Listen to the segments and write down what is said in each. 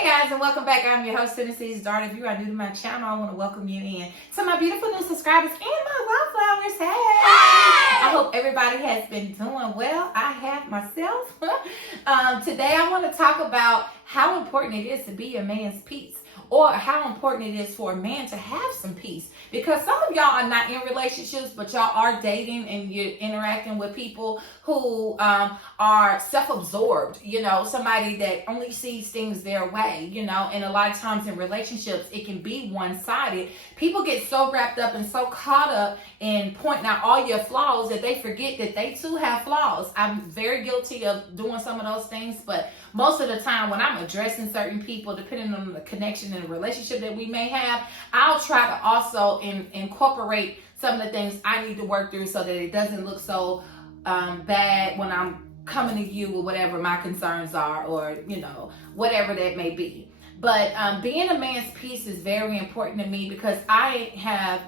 Hey guys, and welcome back. I'm your host, Tennessee's daughter. If you are new to my channel, I want to welcome you in to my beautiful new subscribers and my wildflowers. Hey! I hope everybody has been doing well. I have myself. Today I want to talk about how important it is to be a man's peace, or how important it is for a man to have some peace. Because some of y'all are not in relationships, but y'all are dating and you're interacting with people who are self-absorbed, somebody that only sees things their way, and a lot of times in relationships, it can be one-sided. People get so wrapped up and so caught up in pointing out all your flaws that they forget that they too have flaws. I'm very guilty of doing some of those things, but most of the time when I'm addressing certain people, depending on the connection and the relationship that we may have, I'll try to also incorporate some of the things I need to work through so that it doesn't look so bad when I'm coming to you with whatever my concerns are, or whatever that may be. But being a man's peace is very important to me, because I have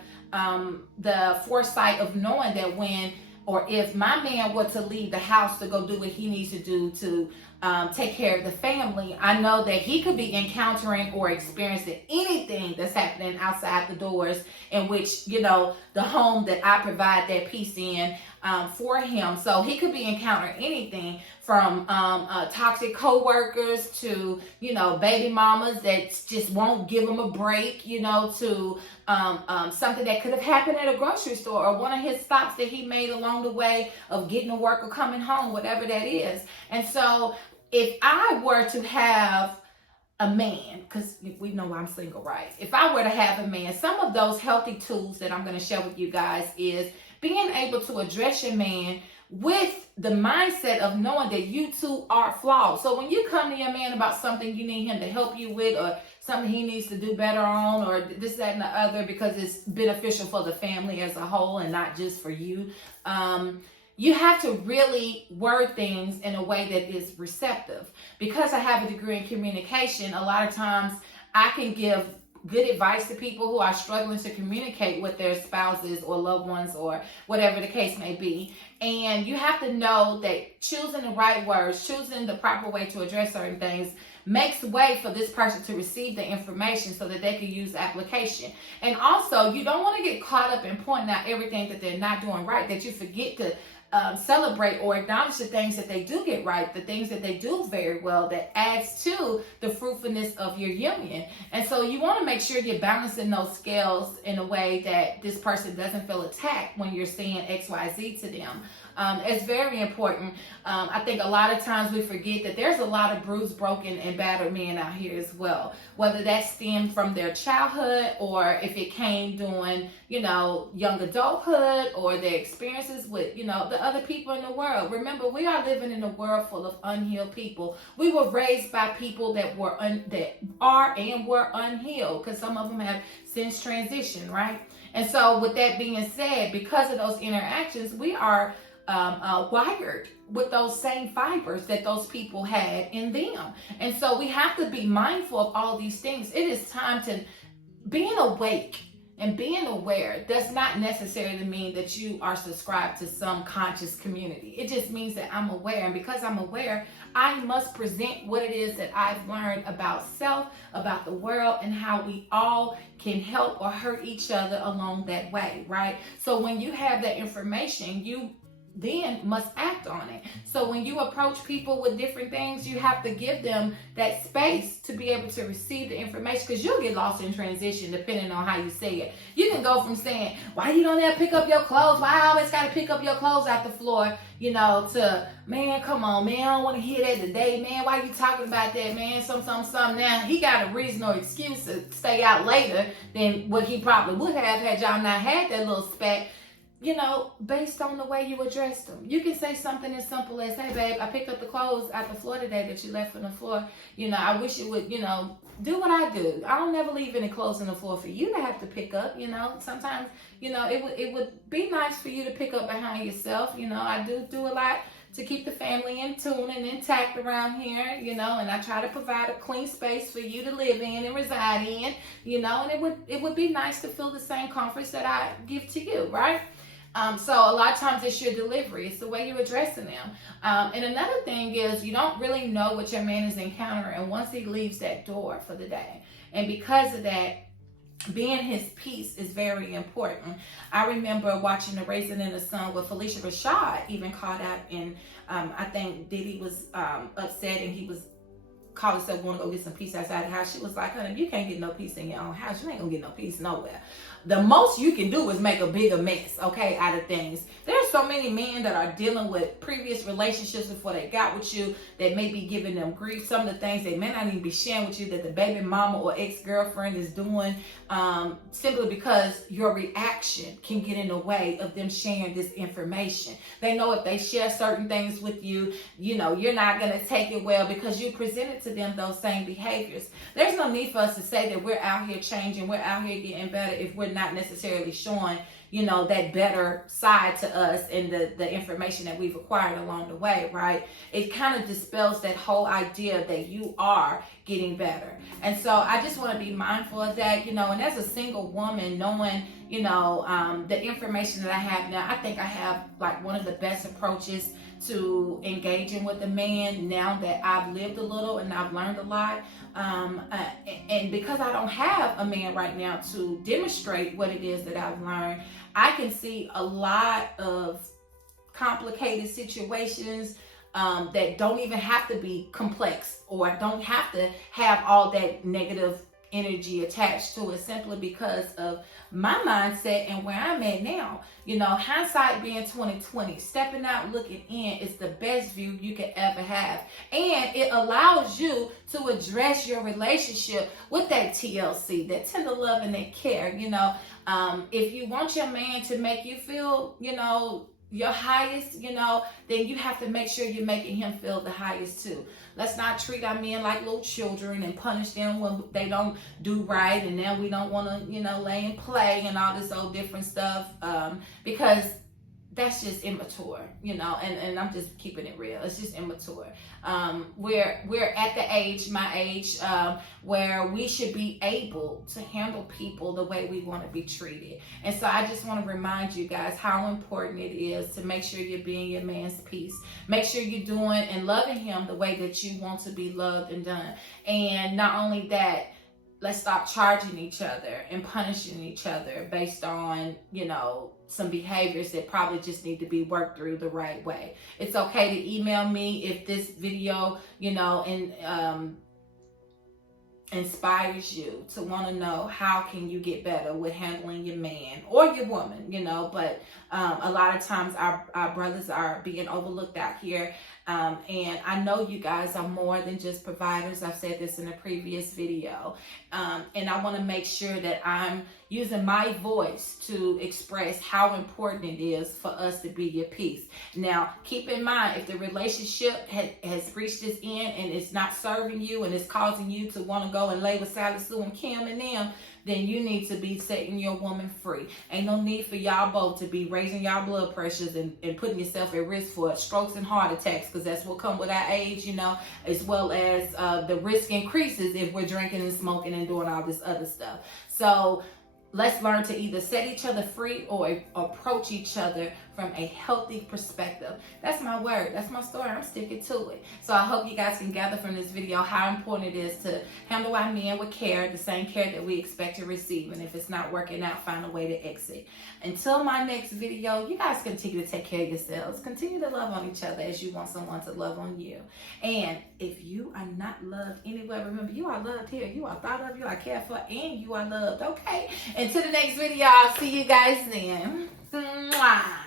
the foresight of knowing that when or if my man were to leave the house to go do what he needs to do to take care of the family, I know that he could be encountering or experiencing anything that's happening outside the doors, in which, the home that I provide that peace in for him. So he could be encountering anything from toxic co-workers to, baby mamas that just won't give him a break, to something that could have happened at a grocery store, or one of his stops that he made along the way of getting to work or coming home, whatever that is. And so if I were to have a man, because we know I'm single, right? If I were to have a man, some of those healthy tools that I'm going to share with you guys is being able to address your man with the mindset of knowing that you too are flawed. So when you come to your man about something you need him to help you with, or something he needs to do better on, or this, that, and the other, because it's beneficial for the family as a whole and not just for you, you have to really word things in a way that is receptive. Because I have a degree in communication, a lot of times I can give good advice to people who are struggling to communicate with their spouses or loved ones, or whatever the case may be. And you have to know that choosing the right words, choosing the proper way to address certain things, makes way for this person to receive the information so that they can use application. And also, you don't want to get caught up in pointing out everything that they're not doing right, that you forget to celebrate or acknowledge the things that they do get right, the things that they do very well, that adds to the fruitfulness of your union. And so you want to make sure you're balancing those scales in a way that this person doesn't feel attacked when you're saying XYZ to them. It's very important. I think a lot of times we forget that there's a lot of bruised, broken, and battered men out here as well. Whether that stemmed from their childhood, or if it came during, young adulthood, or their experiences with, the other people in the world. Remember, we are living in a world full of unhealed people. We were raised by people that were unhealed, because some of them have since transitioned, right? And so with that being said, because of those interactions, we are wired with those same fibers that those people had in them. And so we have to be mindful of all these things. It is time to being awake and being aware does not necessarily mean that you are subscribed to some conscious community. It just means that I'm aware. And because I'm aware, I must present what it is that I've learned about self, about the world, and how we all can help or hurt each other along that way, right? So when you have that information, you then must act on it. So when you approach people with different things, you have to give them that space to be able to receive the information, because you'll get lost in transition depending on how you say it. You can go from saying, why you don't ever pick up your clothes? Why I always got to pick up your clothes off the floor, to, man, come on, man, I don't want to hear that today, man. Why you talking about that, man? Some. Now, he got a reason or excuse to stay out later than what he probably would have had y'all not had that little spat. Based on the way you address them. You can say something as simple as, hey, babe, I picked up the clothes out the floor today that you left on the floor. I wish you would, do what I do. I don't never leave any clothes on the floor for you to have to pick up, Sometimes, it would be nice for you to pick up behind yourself. I do a lot to keep the family in tune and intact around here, and I try to provide a clean space for you to live in and reside in, and it would be nice to feel the same comforts that I give to you, right? So a lot of times it's your delivery. It's the way you're addressing them. And another thing is you don't really know what your man is encountering once he leaves that door for the day. And because of that, being his peace is very important. I remember watching the Raisin in the Sun with Felicia Rashad even called out in, I think Diddy was upset and he was called himself want to go get some peace outside the house. She was like, honey, you can't get no peace in your own house. You ain't gonna get no peace nowhere. The most you can do is make a bigger mess, okay, out of things. There's so many men that are dealing with previous relationships before they got with you that may be giving them grief. Some of the things they may not even be sharing with you that the baby mama or ex-girlfriend is doing simply because your reaction can get in the way of them sharing this information. They know if they share certain things with you, you know, you're not going to take it well because you presented to them those same behaviors. There's no need for us to say that we're out here changing, we're out here getting better if we're not necessarily showing, you know, that better side to us and the information that we've acquired along the way, right? It kind of dispels that whole idea that you are getting better. And so I just want to be mindful of that, you know, and as a single woman, knowing, you know, the information that I have now, I think I have like one of the best approaches to engaging with a man now that I've lived a little and I've learned a lot. And because I don't have a man right now to demonstrate what it is that I've learned, I can see a lot of complicated situations that don't even have to be complex or don't have to have all that negative energy attached to it simply because of my mindset and where I'm at now. You know, hindsight being 20/20, stepping out, looking in is the best view you could ever have. And it allows you to address your relationship with that TLC, that tender love and that care. You know, if you want your man to make you feel, you know, your highest, you know, then you have to make sure you're making him feel the highest too. Let's not treat our men like little children and punish them when they don't do right. And now we don't want to, you know, lay and play and all this old different stuff because that's just immature, you know, and I'm just keeping it real. It's just immature. We're at the age, my age, where we should be able to handle people the way we want to be treated. And so I just want to remind you guys how important it is to make sure you're being your man's peace. Make sure you're doing and loving him the way that you want to be loved and done. And not only that, let's stop charging each other and punishing each other based on, you know, some behaviors that probably just need to be worked through the right way. It's okay to email me if this video, you know, inspires you to want to know how can you get better with handling your man or your woman, you know. But a lot of times our brothers are being overlooked out here. And I know you guys are more than just providers. I've said this in a previous video. And I want to make sure that I'm using my voice to express how important it is for us to be your peace. Now, keep in mind, if the relationship has reached its end and it's not serving you and it's causing you to want to go and lay with Sally Sue and Kim and them, then you need to be setting your woman free. Ain't no need for y'all both to be raising y'all blood pressures and putting yourself at risk for strokes and heart attacks, because that's what come with our age, you know, as well as the risk increases if we're drinking and smoking and doing all this other stuff. So let's learn to either set each other free or approach each other from a healthy perspective. That's my word. That's my story. I'm sticking to it. So I hope you guys can gather from this video how important it is to handle our men with care, the same care that we expect to receive. And if it's not working out, find a way to exit. Until my next video, you guys continue to take care of yourselves. Continue to love on each other as you want someone to love on you. And if you are not loved anywhere, remember, you are loved here. You are thought of, you are cared for, and you are loved. Okay? Until the next video, I'll see you guys then. Mwah.